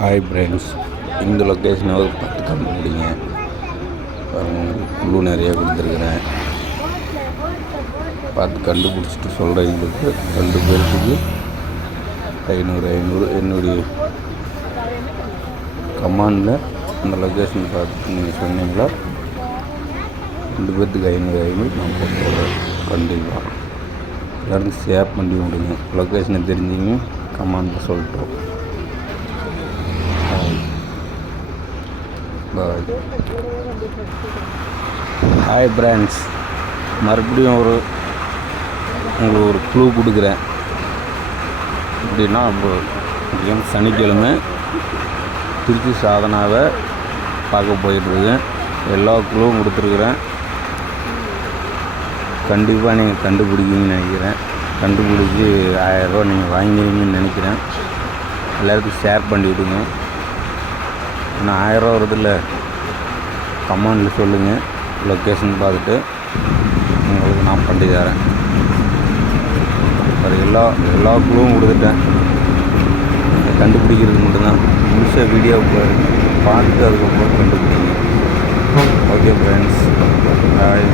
Hi friends, இந்த லொக்கேஷனை ஒரு 10 கண்டுபிடிங்க. குழு நிறையா கொடுத்துருக்குறேன். பார்த்து கண்டுபிடிச்சிட்டு சொல்கிறவங்களுக்கு 2 பேருக்கு 500 என்னுடைய கமாண்டில் அந்த லொக்கேஷன் பார்த்து நீங்கள் சொன்னீங்களா 2 பேர்த்துக்கு 500 நான் போட்டு விட்றேன். கண்டிப்பாக எல்லாருக்கும் ஷேர் பண்ணி விடுங்க. லொக்கேஷனை தெரிஞ்சுங்க கமாண்டில் சொல்லிட்டோம். பாய். ஹாய் ஃப்ரெண்ட்ஸ், மறுபடியும் உங்களுக்கு ஒரு க்ளூ கொடுக்குறேன். எப்படின்னா முக்கியம் சனிக்கிழமை திருச்சி சாதனாவை பார்க்க போயிட்டுருக்கேன். எல்லா க்ளூவும் கொடுத்துருக்குறேன். கண்டிப்பாக நீங்கள் கண்டுபிடிக்கிங்கன்னு நினைக்கிறேன். கண்டுபிடிச்சி 1000 ரூபா நீங்கள் வாங்கிடுவீங்கன்னு நினைக்கிறேன். எல்லாருக்கும் ஷேர் பண்ணிவிடுங்க. நான் 1000 ரூபா வருதில்ல, கமெண்டில் சொல்லுங்கள். லொக்கேஷன் பார்த்துட்டு உங்களுக்கு நான் பண்ணி தரேன். அது எல்லா க்ளூவும் கொடுத்துட்டேன். கண்டுபிடிக்கிறது மட்டும்தான். முழுசாக வீடியோ பார்த்து அதுக்கப்புறம் கண்டுபிடிங்க. ஓகே ஃப்ரெண்ட்ஸ், பாய்.